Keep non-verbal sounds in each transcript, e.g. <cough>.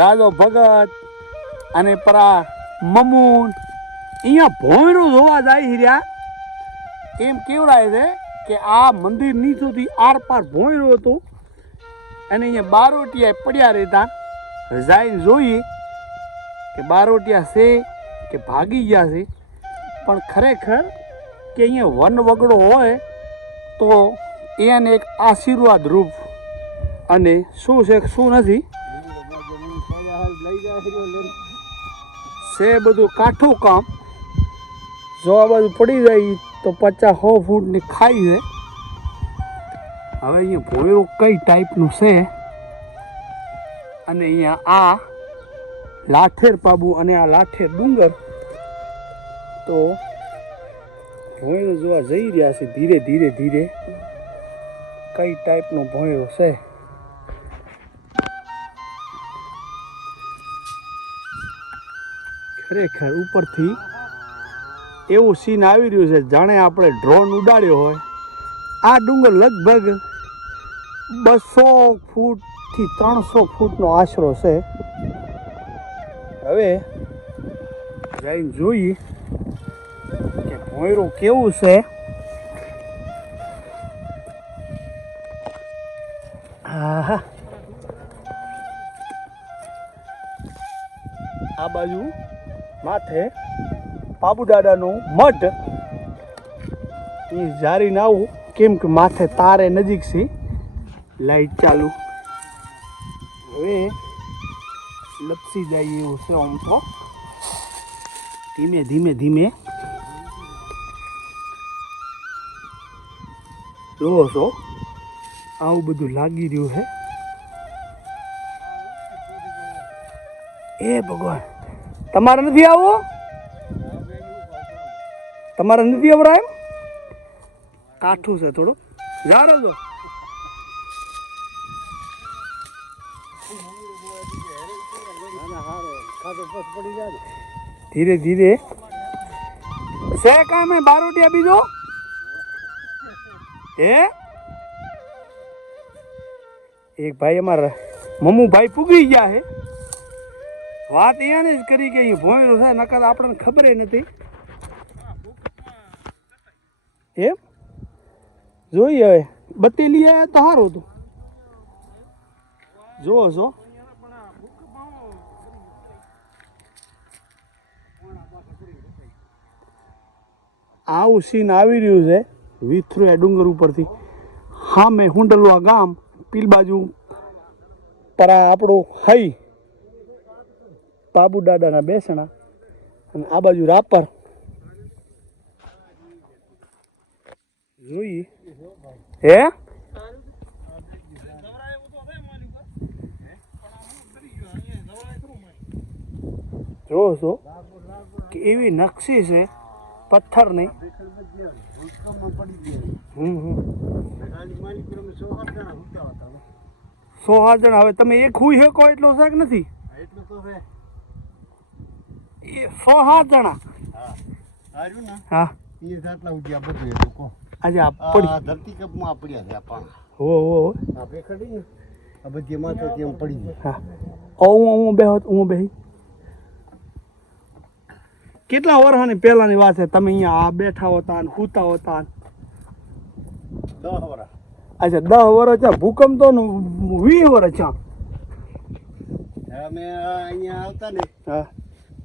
રાજો ભગત અને પરા મમૂન અહીંયા ભોંયરું જોવા જાય હીર્યા એમ કેવડાય છે કે આ મંદિર નીચોથી આર પાર ભોંયરું હતું અને અહીંયા બારોટિયા પડ્યા રહેતા. જઈને જોઈએ કે બારોટિયા છે કે ભાગી ગયા છે. પણ ખરેખર કે અહીંયા વન વગડો હોય તો એને એક આશીર્વાદ રૂપ. અને શું છે, શું નથી? છે બધું કાઠું કામ. જો આ બાજુ પડી જાય તો પચાસ સો ફૂટની ખાઈ છે. હવે અહીંયા ભોયરું કઈ ટાઈપનું છે? અને અહીંયા આ લાઠેર પાબુ અને આ લાઠેર ડુંગર. તો ભોયરો જોવા જઈ રહ્યા છે ધીરે ધીરે ધીરે. કઈ ટાઈપનો ભોયરો છે? ખરેખર ઉપરથી એવું સીન આવી રહ્યું છે, જાણે આપણે ડ્રોન ઉડાડ્યો હોય. આ ડુંગર લગભગ બસો ફૂટથી ત્રણસો ફૂટનો આશરો છે. હવે જઈને જોઈએ કે ભોંયરું કેવું છે. હા આ બાજુ માથે બાબુ દાદાનું મઢ એ જારીને આવું કેમ કે માથે તારે નજીક છે. લાઈટ ચાલુ. હવે લપસી જાય એવું છે આમ તો. ધીમે ધીમે ધીમે. જોવો છો, આવું બધું લાગી રહ્યું છે. એ ભગવાન. તમારે નથી આવવું તમારે નથી આવરા એમ? કાઠું છે થોડું. જા રહેજો ધીરે ધીરે. છે કામે બારોટિયા બીજો? હે? એક ભાઈ અમારા મમ્મુ ભાઈ પૂગી ગયા છે. વાત એને જ કરી કે અહીં ભોંયરો છે, નકર આપણને ખબર નથી. એમ? જોઈએ હવે. બત્તી લઈ તો સારું હતું. જુઓ છો આવું સીન આવી રહ્યું છે વિથરુયા ડુંગર ઉપરથી. હા મેં હુંડલવા ગામ પીલ બાજુ પરા આપણું હઈ. બાબુ દાદાના બેસણા અને આ બાજુ રાપર. જોઈએ હે? જોવો છો કે એવી નકશી છે પથ્થરની હમ હમ. સો હાથ હવે તમે એક હુઈ શકો એટલો છે કે નથી. એ સો સાત જણા. હા. આજે આ પડી. ધરતીકપમાં પડ્યા છે આ હો હો હો. આ ભેખડી ને? આ બધી માથે તેમ પડી જાય હા. હું હું બેહો હું બેહી કેટલા વર્ષની પહેલાની વાત છે? તમે અહીંયા આ બેઠા હોતા ને સૂતા હોતા અચ્છા દસ વર્ષ છે. ભૂકંપ તો વીસ વર્ષ છે. અમે અહીંયા આવતા ને. હા.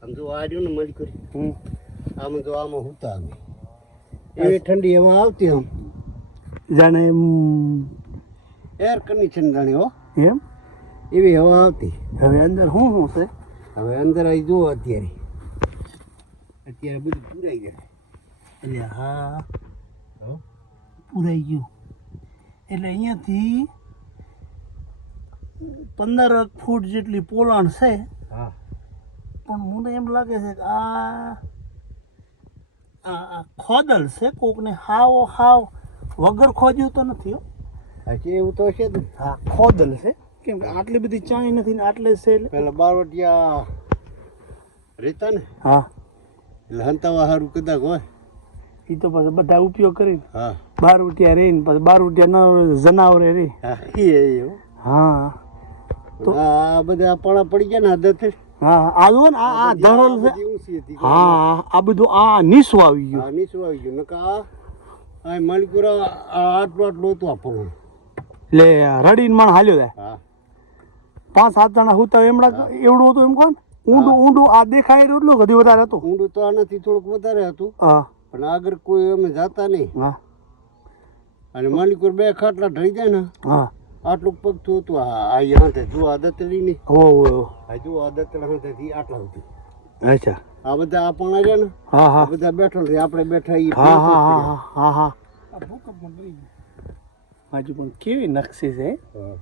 આમ જો આ રહ્યું ને મળી કરી. હમ. આમ જો આમાં હુતા અમે. એવી ઠંડી એમાં આવતી આમ. જાણે એર કન્ડિશન જાણે હો. એમ? એવી હવા આવતી. હવે અંદર શું શું છે? હવે અંદર આવી જુઓ અત્યારે. અત્યારે બધું પૂરાઈ જાય એટલે હા હો? પૂરાઈ ગયું. એટલે અહીંયાથી પંદર ફૂટ જેટલી પોલાણ છે. હા. પણ મને એમ લાગે છે કે આ આ ખોદલ છે કોકને. હાવ હાવ વગર ખોદ્યું તો નથી હો. હજી એવું તો છે હા ખોદલ છે. કેમ કે આટલી બધી ચાઈ નથી ને આટલે છે એટલે. પેલા બારવટિયા રહેતા ને? હા. એટલે હંતાવા સારું કદાચ હોય. એ તો પછી બધા ઉપયોગ કરીને. હા. બાર ઉઠ્યા રહીને પછી બાર ઉઠ્યા ન જનાવરે રહી હા એ હા. તો- આ બધા પડા પડી ગયા ને આદત હા હા, આ જુઓ ને આ ધરોલ હા આ બધું આ નીસું આવી ગયું. નીચું આવી ગયું. નકા આ માલિકુરા આટલું આટલું હતું આપણું એટલે રડીને મણ હાલ્યો જાય હા. પાંચ સાત જણા હુતા એમડા એવડું હતું એમ કોણ? ઊંડું ઊંડું આ દેખાય એટલું કદી વધારે હતું. ઊંડું તો આનાથી થોડુંક વધારે હતું. હા. પણ આગળ કોઈ અમે જાતા નહીં. હા. અને માલિકુર બે ખાટલા ઢળી જાય ને. હા. આટલું પગથું હતું આ આ અહીંયા તે જો આદતલી નહીં હો હો આ જો આદતલા હંતેથી આટલા સુધી. અચ્છા. આ બધા આ પણ રહ્યા ને? હા હા. બધા બેઠો છે આપણે બેઠા હા હા હા હા હા હજુ પણ કેવી નકશી છે? હા.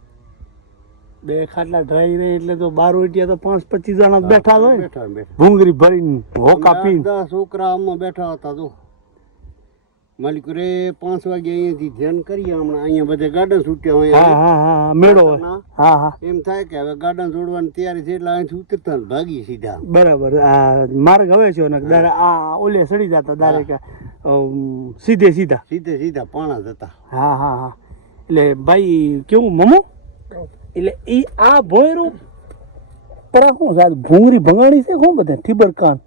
બે ખાટલા ડ્રાઈ રહે એટલે તો બાર ઓટિયા તો પાંચ પચીસ જણા બેઠા હોય બેઠા ભરીને હોકા પીને. દસ છોકરા આમાં બેઠા હતા જો માલિકુરે પાંચ વાગે અહીંયાથી ધ્યાન કરીએ હમણાં. અહીંયા બધે ગાર્ડન છૂટ્યા હોય. હા હા હા હા મેળો હોય. હા હા. એમ થાય કે હવે ગાર્ડન છોડવાની તૈયારી છે એટલે અહીંથી ઉતરતા ભાગી સીધા. બરાબર. આ માર્ગ હવે છે ને દારે આ ઓલે સડી જતા દારે કે સીધે સીધા. સીધે સીધા પાણા જતા. હા હા હા. એટલે ભાઈ કેવું મમો? એટલે ઈ આ ભોયરું પર શું સાહેબ ભૂંગરી ભંગાણી છે શું બધા? ઠીબર કાન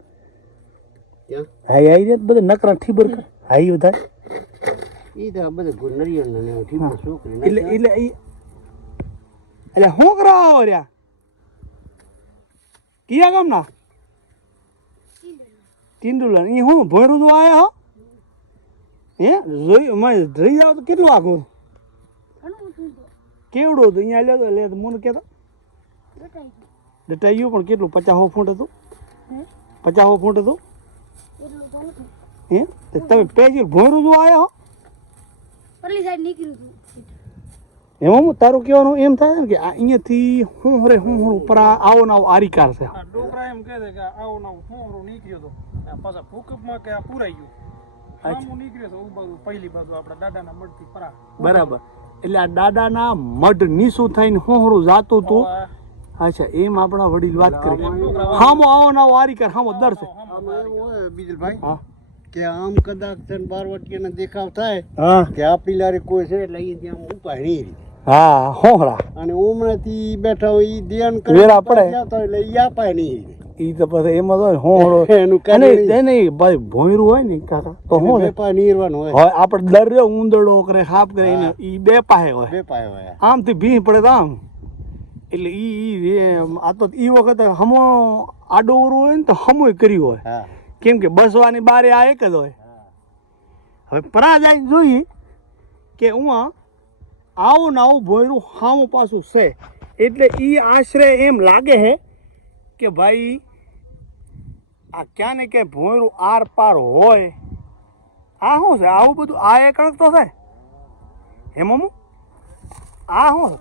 ક્યાં હાઈ હાઈ રે બધા નકરા ઠીબર હાઈ બધા એ તો બધે નરિયલ ને ઠીક છોકરી એટલે એટલે ઈ એટલે શું કરાવો રહ્યા કયા ગામના? ટિંડુલા એ હું ભોયરું તો આયા હો? હે? જોઈ મેં જઈ જાવ તો કેટલું આખું કેવડું હતું? અહીંયા લે તો લે તો મને કહેતો ડટાઈ ગયું પણ કેટલું? પચાસો ફૂટ હતું? પચાસો ફૂટ હતું? હે? તો તમે પેજી ભોયરું જો આયા હો? પરલી સાઈડ નીકળ્યું હતું એમાં હું તારું કહેવાનું એમ થાય ને કે અહીંયાથી હું હરે હું હું ઉપર આવો નાવ આરીકાર છે. ડોકરા એમ કહે છે કે આવો નાવ હું હરો નીકળ્યો તો. પાછા ભૂકંપમાં કે આ પૂરાઈ ગયું. આમું નીકળ્યો તો ઊભા પહેલી બાજુ આપણા દાદાના મઢથી પરા. બરાબર. એટલે આ દાદાના મઢ નીસું થઈને હોહરું જાતું હતું અચ્છા એમ આપણા વડીલ વાત કરી. હામો આવો ને આવો આરીકાર હામો દર છે. બીજલભાઈ. હા. કે આમ કદાચ છે ને દેખાવ થાય હા. કે આપણી લારી કોઈ છે એટલે અહીંયા ત્યાં ઉપાય નહીં હા હોહરા અને ઉમણાથી બેઠા હોય ઈ ધ્યાન વેરા પડે. એટલે ઈ આપાય નહીં ઈ તો પછી એમાં તો હોહરો <laughs> એનું કાને તે નહીં. ભાઈ ભોંયરું હોય ને કાકા તો શું બે વેપાર નીરવાનું હોય. હોય આપણે દરિયો રહ્યો કરે હાપ કરે એને ઈ બે પાસે હોય. બે પાય હોય આમથી ભીહ પડે તો આમ. એટલે ઈ ઈ એ- આ તો ઈ વખતે હમો આડો હોય ને તો હમોય કર્યું હોય. હા. કેમ કે બસવાની બારે આ એક જ હોય. હવે પરા જાય જોઈએ કે હું આવું ને આવું ભોયરું હામું પાછું છે. એટલે એ આશરે એમ લાગે છે કે ભાઈ આ ક્યાં ને ક્યાંય ભોયરું આર પાર હોય. આ શું છે? આવું બધું આ એક તો છે? હે મમ્મુ આ શું?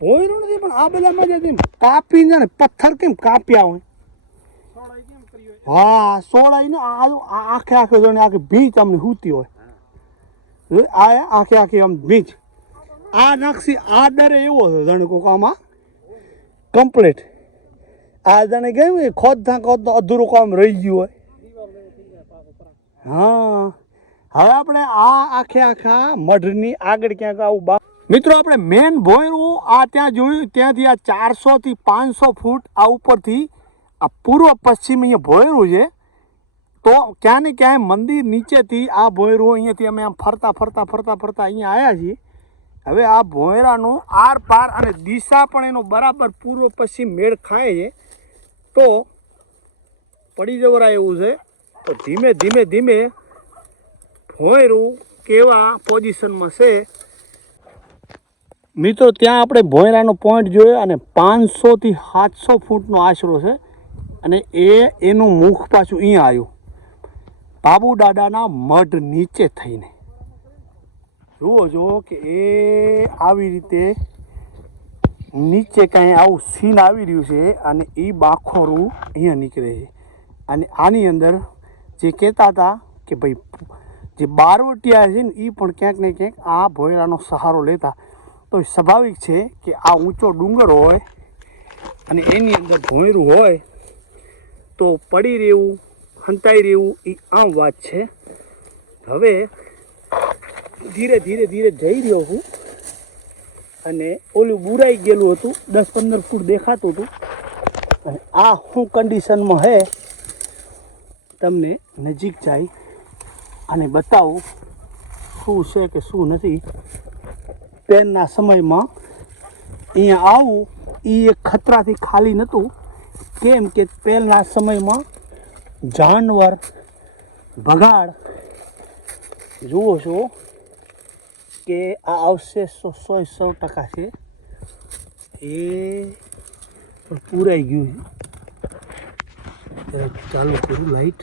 ભોયરું નથી પણ આ બધા મજા છે કાપીને ને પથ્થર કેમ કાપ્યા હોય? હા, સોળાઈ ને આખે આખે જણે આખી બીચ અમને હૂતી હોય. આ આખે આખી આમ બીચ આ નકશી આ ડરે એવો છે જાણે કોક આમાં. કમ્પ્લીટ આ જાણે ગયું કે ખોદતા ખોદતા અધૂરું કામ રહી ગયું હોય. હા. હવે આપણે આ આખે આખા મઢની આગળ ક્યાંક આવું બા મિત્રો, આપણે મેન ભોયરું આ ત્યાં જોયું, ત્યાંથી આ ચારસો થી પાંચસો ફૂટ આ ઉપરથી આ પૂર્વ પશ્ચિમ અહીંયા ભોયરું છે, તો ક્યાં ને ક્યાંય મંદિર નીચેથી આ ભોયરું અહીંયાથી અમે આમ ફરતા ફરતા ફરતા ફરતા અહીંયા આવ્યા છીએ. હવે આ ભોયરાનું આર પાર અને દિશા પણ એનો બરાબર પૂર્વ પશ્ચિમ મેળ ખાય છે. તો પડી જવરાય એવું છે. તો ધીમે ધીમે ધીમે ભોયરું કેવા પોઝિશનમાં છે. મિત્રો, ત્યાં આપણે ભોયરાનો પોઈન્ટ જોયો અને પાંચસોથી સાતસો ફૂટનો આશરો છે. અને એ એનું મુખ પાછું અહીંયા આવ્યું બાબુ દાદાના મઢ નીચે થઈને. જુઓ જુઓ કે એ આવી રીતે નીચે કાંઈ આવું સીન આવી રહ્યું છે અને એ બાખોરું અહીંયા નીકળે છે. અને આની અંદર જે કહેતા હતા કે ભાઈ જે બારવટિયા છે ને એ પણ ક્યાંક ને ક્યાંક આ ભોયરાનો સહારો લેતા. તો સ્વાભાવિક છે કે આ ઊંચો ડુંગર હોય અને એની અંદર ભોંયરું હોય તો પડી રહેવું, હંતાઈ રહેવું, એ આમ વાત છે. હવે ધીરે ધીરે ધીરે જઈ રહ્યો હું અને ઓલું બુરાઈ ગયેલું હતું, દસ પંદર ફૂટ દેખાતું હતું. અને આ શું કન્ડિશનમાં હે, તમને નજીક જાય અને બતાવું શું છે કે શું નથી. પેનના સમયમાં અહીંયા આવું એ એક ખતરાથી ખાલી નહોતું કેમ કે પહેલના સમયમાં જાનવર, ભગાડ, જુઓ છો કે આ અવશેષો સો સો ટકા છે. એ પણ પૂરાઈ ગયું છે. ચાલુ કરું લાઈટ.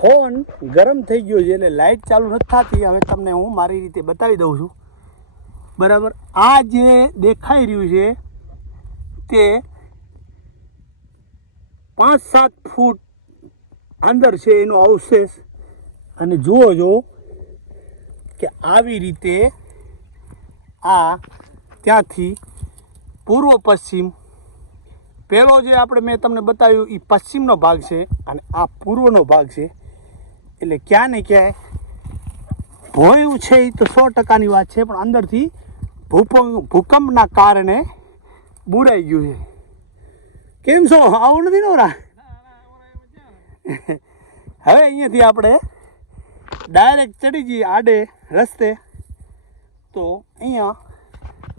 ફોન ગરમ થઈ ગયો છે એટલે લાઈટ ચાલુ નથી થતી. હવે તમને હું મારી રીતે બતાવી દઉં છું. બરાબર? આ જે દેખાઈ રહ્યું છે તે પાંચ સાત ફૂટ અંદર છે એનો અવશેષ. અને જુઓ જો કે આવી રીતે આ ત્યાંથી પૂર્વ પશ્ચિમ, પહેલો જે આપણે મેં તમને બતાવ્યું એ પશ્ચિમનો ભાગ છે અને આ પૂર્વનો ભાગ છે. એટલે ક્યાં ને ક્યાંય ભોયું છે એ તો સો ટકાની વાત છે, પણ અંદરથી ભૂકંપ ભૂકંપના કારણે બુરાઈ ગયું છે. કેમ છો? આવું નથી નવરા હવે અહીંયાથી આપણે ડાયરેક્ટ ચડી જઈએ આડે રસ્તે. તો અહીંયા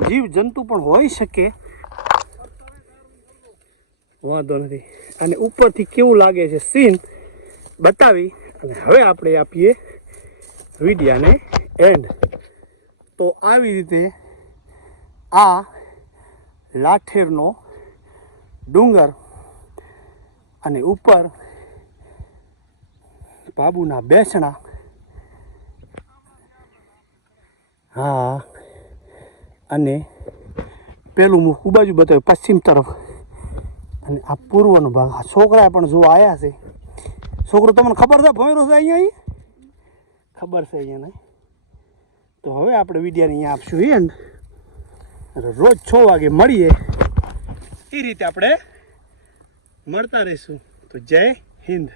જીવ જંતુ પણ હોઈ શકે. વાંધો નથી. અને ઉપરથી કેવું લાગે છે સીન બતાવી અને હવે આપણે આપીએ વિડિયાને એન્ડ. તો આવી રીતે આ લાઠેરનો ડુંગર અને ઉપર બાબુના બેસણા. હા, અને પેલું મુખ બાજુ બતાવ્યું પશ્ચિમ તરફ. અને આ પૂર્વનો ભાગ, આ છોકરા પણ જો આવ્યા છે. છોકરો તમને ખબર છે, ભોયરો છે અહીંયા અહીં ખબર છે અહીંયા નહીં. તો હવે આપણે વિદ્યાને અહીંયા આપશું એ રોજ છ વાગે મળીએ. એ રીતે આપણે મળતા રહીશું. તો જય હિન્દ.